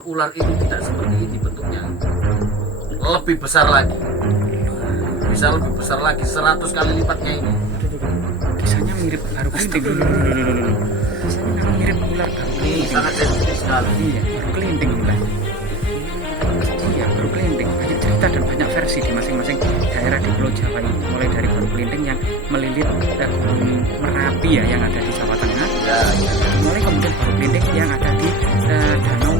Ular itu tidak seperti ini bentuknya. Lebih besar lagi. Bisa lebih besar lagi, 100 kali lipatnya ini. Kisahnya mirip baru kelinting. Kisahnya memang mirip ular baru Ini kelinting. sangat sensitif sekali. Iya, baru kelinting Mbak. Iya, baru kelinting. Banyak cerita dan banyak versi di masing-masing daerah di Pulau Jawa ini. Mulai dari baru kelinting yang melilit Gunung Merapi ya yang ada di Jawa Tengah. Ya, ya. Mulai kemudian baru kelinting yang ada di Danau.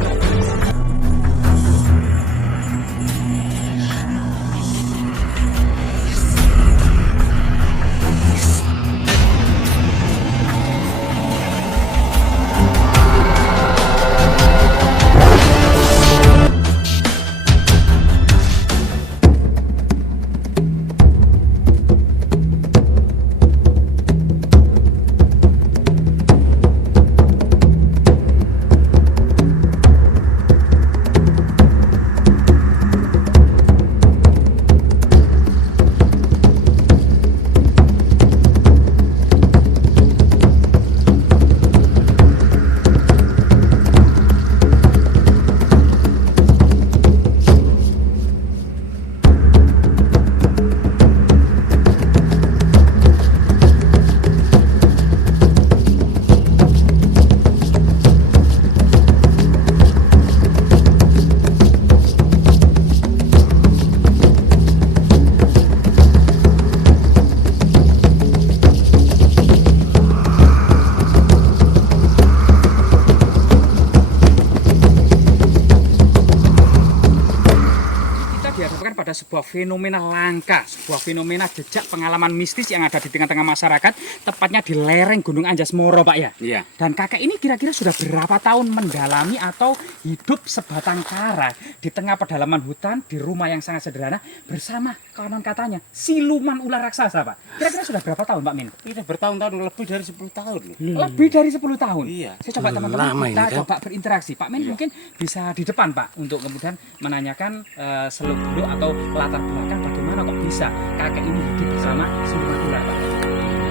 Dihadapkan pada sebuah fenomena langka, sebuah fenomena jejak pengalaman mistis yang ada di tengah-tengah masyarakat, tepatnya di lereng Gunung Anjas-Moro, Pak ya. Iya. Dan kakek ini kira-kira sudah berapa tahun mendalami atau hidup sebatang kara di tengah pedalaman hutan di rumah yang sangat sederhana bersama konon katanya siluman ular raksasa, Pak. Kira-kira sudah berapa tahun, Pak Min? Ini bertahun-tahun, lebih dari 10 tahun. Lebih dari 10 tahun. Iya. Saya coba teman-teman Lama kita ini, kan? coba berinteraksi. Pak Min mungkin bisa di depan, Pak, untuk kemudian menanyakan seluk-beluk atau latar belakang bagaimana kok bisa kakek ini hidup bersama siluman ular, Pak.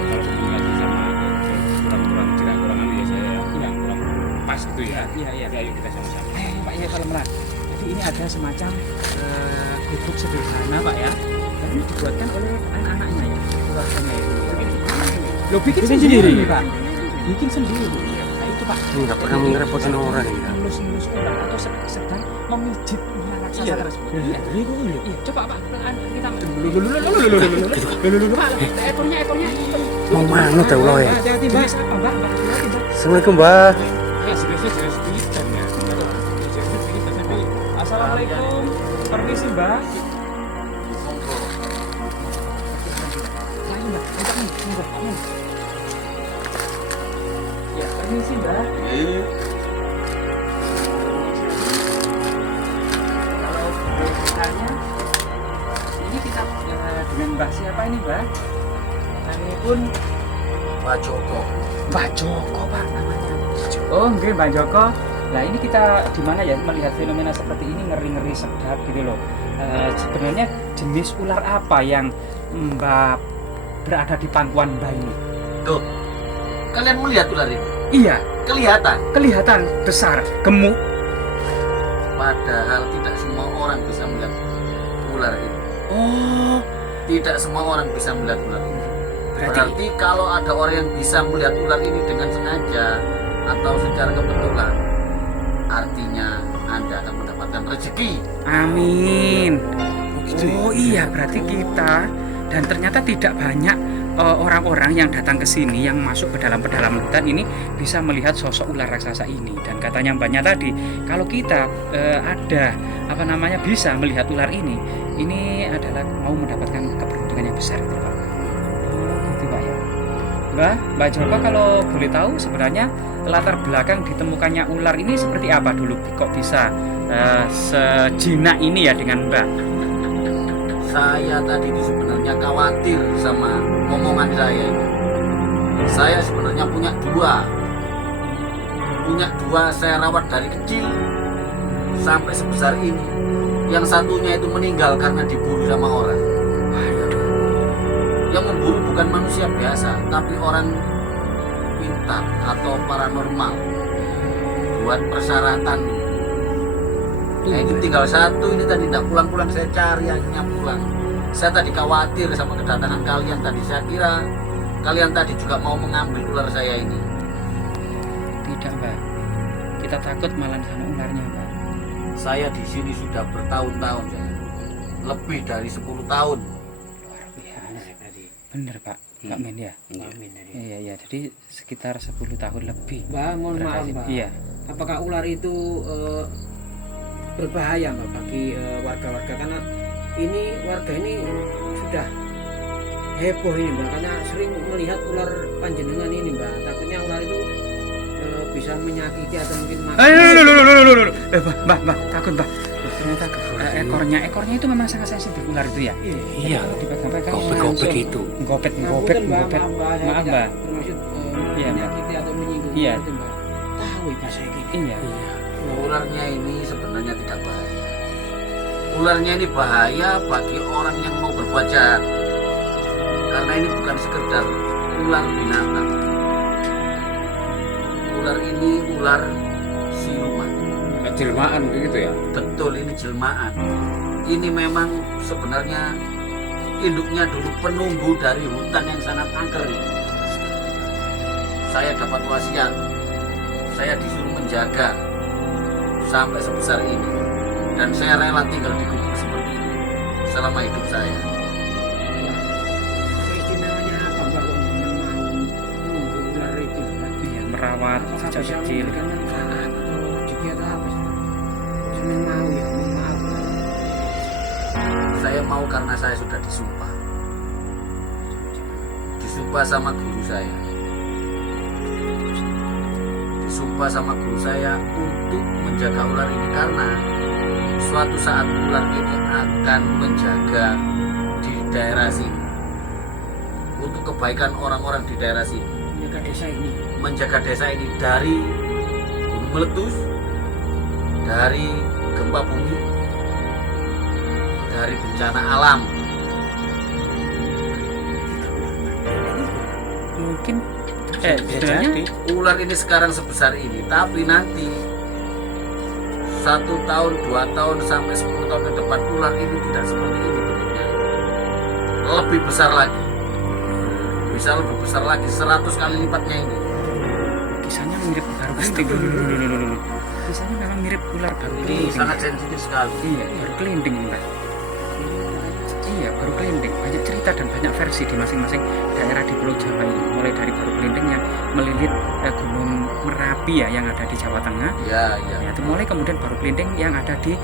Kalau sebelumnya sama kurang-kurang kurang ya saya kurang pas itu ya. Iya, iya. Ayo kita sama-sama. Pak ya kalau merah. Jadi ini ada semacam hidup sederhana, Pak ya. Dan ini dibuatkan oleh anak-anaknya ya, keluarganya ya. Lo bikin sendiri, Pak. Bikin sendiri. Nah itu, Pak. Enggak pernah ngerepotin orang ya. Ngelus-ngelus ular atau sedang memijit ular raksasa tersebut. Iya. Iya, coba Pak, kita Pak, ekornya. Mau mana tahu lo ya? Hati-hati, Mbak. Apa, Mbak? Hati-hati, Mbak. Assalamualaikum, Mbak. Ya, serius sedikit ya. Assalamualaikum. Permisi, Mbak. Ayo, Mbak. Ayo. Ya, permisi, Mbak. Kalau boleh bertanya, ini kita dengan Mbak siapa ini, Mbak? Kami pun Pak Joko. Mbak Joko, Pak, namanya. Oh, enggak, Mbak Joko. Nah, ini kita di mana ya melihat fenomena seperti ini, ngeri-ngeri sedap gitu loh. Sebenarnya jenis ular apa yang Mbak berada di pangkuan Mbak ini? Tuh, kalian melihat ular ini? Iya, Kelihatan. besar, gemuk. Padahal tidak semua orang bisa melihat ular ini. Oh, Tidak semua orang bisa melihat ular ini. berarti Berarti kalau ada orang yang bisa melihat ular ini dengan sengaja atau secara kebetulan, artinya Anda akan mendapatkan rezeki. amin. gitu ya? Oh iya, berarti kita dan ternyata tidak banyak orang-orang yang datang ke sini yang masuk ke dalam pedalaman hutan ini bisa melihat sosok ular raksasa ini. Dan katanya mbaknya tadi, kalau kita ada bisa melihat ular ini adalah mau mendapatkan keberuntungan yang besar gitu, Pak. Gitu, Pak ya. Mbak Joko, kalau boleh tahu sebenarnya latar belakang ditemukannya ular ini seperti apa dulu? Kok bisa sejinak ini ya dengan Mbak? Saya tadi itu sebenarnya khawatir sama omongan saya ini. Saya sebenarnya punya dua saya rawat dari kecil sampai sebesar ini. Yang satunya itu meninggal karena diburu sama orang. Yang memburu bukan manusia biasa, tapi orang pintar atau paranormal. Buat persyaratan Nah, itu tinggal satu ini tadi tidak pulang-pulang, saya cari akhirnya pulang. Saya tadi khawatir sama kedatangan kalian tadi. Saya kira kalian tadi juga mau mengambil ular saya ini. Tidak, Mbak. Kita takut malah sama ularnya, Mbak. Saya di sini sudah bertahun-tahun, saya. Lebih dari 10 tahun. Luar biasa. Bener, Pak. Mbak Men ya? Iya, iya. Jadi sekitar 10 tahun lebih. Mbak, mohon maaf Mbak. Iya. Apakah ular itu berbahaya Mbak bagi warga-warga? Karena warga ini sudah heboh ini Mbak, karena sering melihat ular panjenengan ini Mbak. Takutnya ular itu bisa menyakiti atau mungkin mati. Mbak, takut, Mbak. Ternyata ekornya itu memang sangat sensitif ular itu ya. Iya. Kalau dipegang-pegang Gopek-gopek itu. Gopet. Bukan, Mbak, Maaf, Mbak. Bermaksud Iya, Mbak. menyakiti atau menyinggung. Iya. Itu, Mbak. Tahu Mbak saya gini. Iya. Ularnya ini sebenarnya tidak bahaya. Ularnya ini bahaya bagi orang yang mau berbuat jahat. Karena ini bukan sekedar ular binatang. Ular ini ular siluman. Jelmaan begitu ya. Betul, ini jelmaan. Ini memang sebenarnya induknya dulu penunggu dari hutan yang sangat angker ini. Saya dapat wasiat. Saya disuruh menjaga sampai sebesar ini, dan saya rela tinggal di gubuk seperti ini selama hidup saya. Keistimewanya apa Mbak kok menunggu ular itu Mbak? Iya, merawat sejak Bisa kecil. memberikan manfaat atau rezeki atau apa sih? Senang mau ya, mohon maaf. Saya mau karena saya sudah disumpah. Disumpah sama guru saya. Disumpah sama guru saya untuk menjaga ular ini, karena suatu saat ular ini akan menjaga di daerah sini untuk kebaikan orang-orang di daerah sini, Menjaga desa ini. menjaga desa ini dari gunung meletus, dari gempa bumi, dari bencana alam. Mungkin Bisa sebenarnya jadi. Ular ini sekarang sebesar ini, tapi nanti 1 tahun, 2 tahun, sampai 10 tahun ke depan ular ini tidak seperti ini bentuknya. Lebih besar lagi. Bisa lebih besar lagi, 100 kali lipatnya ini. kisahnya mirip baru kelinding. Kisahnya memang mirip ular baru Ini kelinding. sangat sensitif sekali. Iya, baru kelinding, Mbak. Iya, baru kelinding. Banyak cerita dan banyak versi di masing-masing daerah di Pulau Jawa ini. Mulai dari baru kelinding yang melilit Gunung Merapi ya, yang ada di Jawa Tengah. Ya, ya. Ya, itu mulai kemudian baru kelinding yang ada di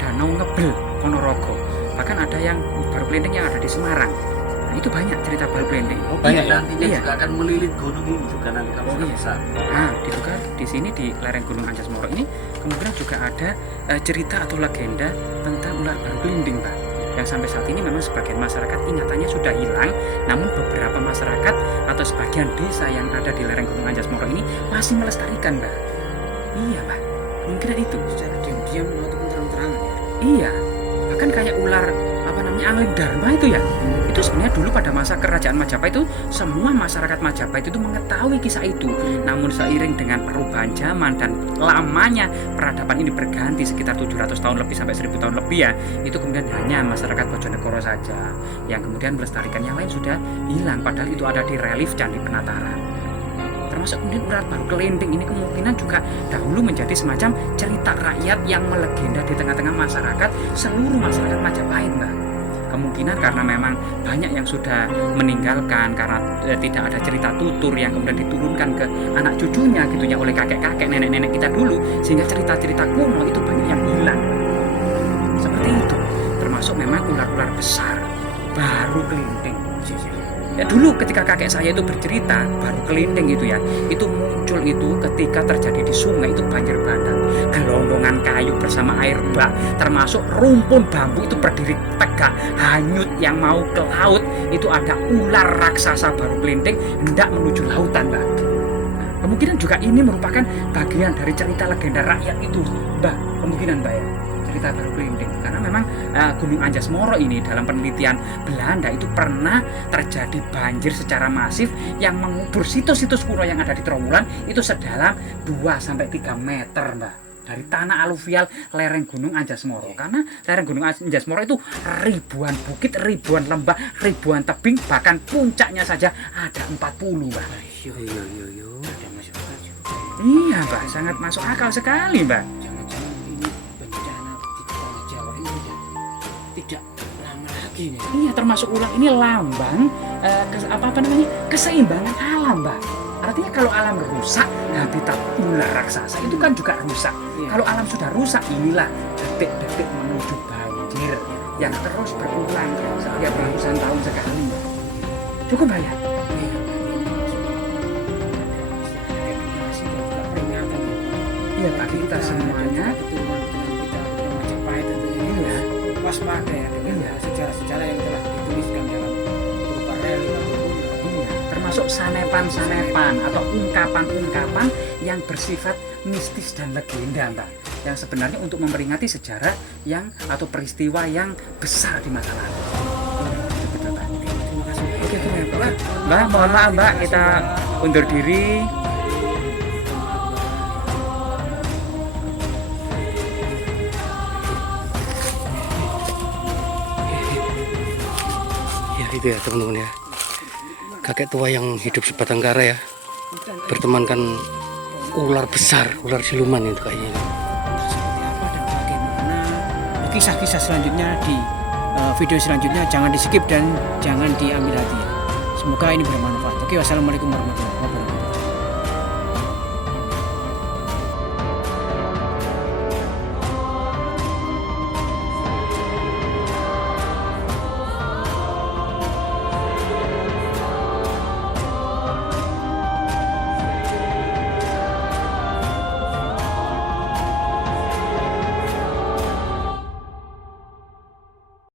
Danau Ngebel, Ponorogo. Bahkan ada yang baru kelinding yang ada di Semarang. Nah, itu banyak cerita baru kelinding. Banyak Iya, nantinya iya. juga akan melilit gunung ini juga nanti kalau sudah iya. besar. Nah, diduga di sini di lereng Gunung Anjas-Moro ini kemungkinan juga ada cerita atau legenda tentang ular baru kelinding, Pak. Yang sampai saat ini memang sebagian masyarakat ingatannya sudah hilang, namun beberapa masyarakat atau sebagian desa yang ada di lereng Gunung Anjas-Moro ini masih melestarikan, Pak. Iya, Pak. Kemungkinan itu. Secara diam-diam ataupun terang-terangan ya. Iya. Bahkan kayak ular Angling Dharma itu ya. Itu sebenarnya dulu pada masa kerajaan Majapahit itu semua masyarakat Majapahit itu mengetahui kisah itu. Namun seiring dengan perubahan zaman dan lamanya peradaban ini berganti sekitar 700 tahun lebih sampai 1000 tahun lebih ya, itu kemudian hanya masyarakat Bojonegoro saja yang kemudian melestarikan, yang lain sudah hilang, padahal itu ada di relief Candi Penataran. Termasuk kemudian ular baru kelinding ini kemungkinan juga dahulu menjadi semacam cerita rakyat yang melegenda di tengah-tengah masyarakat, seluruh masyarakat Majapahit, Mbak. Kemungkinan karena memang banyak yang sudah meninggalkan karena tidak ada cerita tutur yang kemudian diturunkan ke anak cucunya gitu ya oleh kakek-kakek, nenek-nenek kita dulu, sehingga cerita-cerita kuno itu banyak yang hilang. Seperti itu. Termasuk memang ular-ular besar baru kelinding. Ya, dulu ketika kakek saya itu bercerita baru kelinding itu ya, itu muncul itu ketika terjadi di sungai itu banjir bandang, gelondongan kayu bersama air bak, termasuk rumpun bambu itu berdiri tegak hanyut yang mau ke laut, itu ada ular raksasa baru kelinding hendak menuju lautan, Mbak. Kemungkinan juga ini merupakan bagian dari cerita legenda rakyat itu, Mbak. Kemungkinan, Mbak ya, cerita baru kelinding. Karena memang Gunung Anjas-Moro ini dalam penelitian Belanda itu pernah terjadi banjir secara masif yang mengubur situs-situs kuno yang ada di Trowulan itu sedalam 2-3 meter, Mbak. dari tanah aluvial lereng Gunung Anjas-Moro. Karena lereng Gunung Anjas-Moro itu ribuan bukit, ribuan lembah, ribuan tebing, bahkan puncaknya saja ada 40, Mbak. Yo. Ada masuk akal juga. Iya, Mbak, sangat masuk akal sekali, Mbak. Jangan-jangan ini bencana di tanah Jawa ini udah tidak lama lagi nih. Iya, termasuk ulang ini lambang keseimbangan alam, Mbak. Artinya kalau alam rusak, habitat ular raksasa itu kan juga rusak. Iya. Kalau alam sudah rusak, inilah detik-detik menuju banjir yang terus berulang setiap ratusan tahun sekali. Cukup, Mbak ya? Iya, ini masuk edukasi dan juga peringatan ya. Iya, Pak, kita semuanya. Keturunan-keturunan kita terutama Majapahit tentunya ini Iya. waspada ya dengan Iya. sejarah-sejarah yang telah dituliskan dalam berupa relief ataupun Iya, termasuk sanepan-sanepan atau ungkapan-ungkapan yang bersifat mistis dan legenda, Mbak. Yang sebenarnya untuk memperingati sejarah yang atau peristiwa yang besar di masa lalu. Betul, Pak. terima kasih. Oke, Mbak, mohon maaf, Mbak, kita undur diri. Ya itu ya teman-teman ya, kakek tua yang hidup sebatang kara ya, bertemankan ular besar, ular siluman itu kayaknya. Seperti apa dan bagaimana kisah-kisah selanjutnya di video selanjutnya, jangan di skip dan jangan diambil hati. Semoga ini bermanfaat. Oke, wassalamualaikum warahmatullahi wabarakatuh.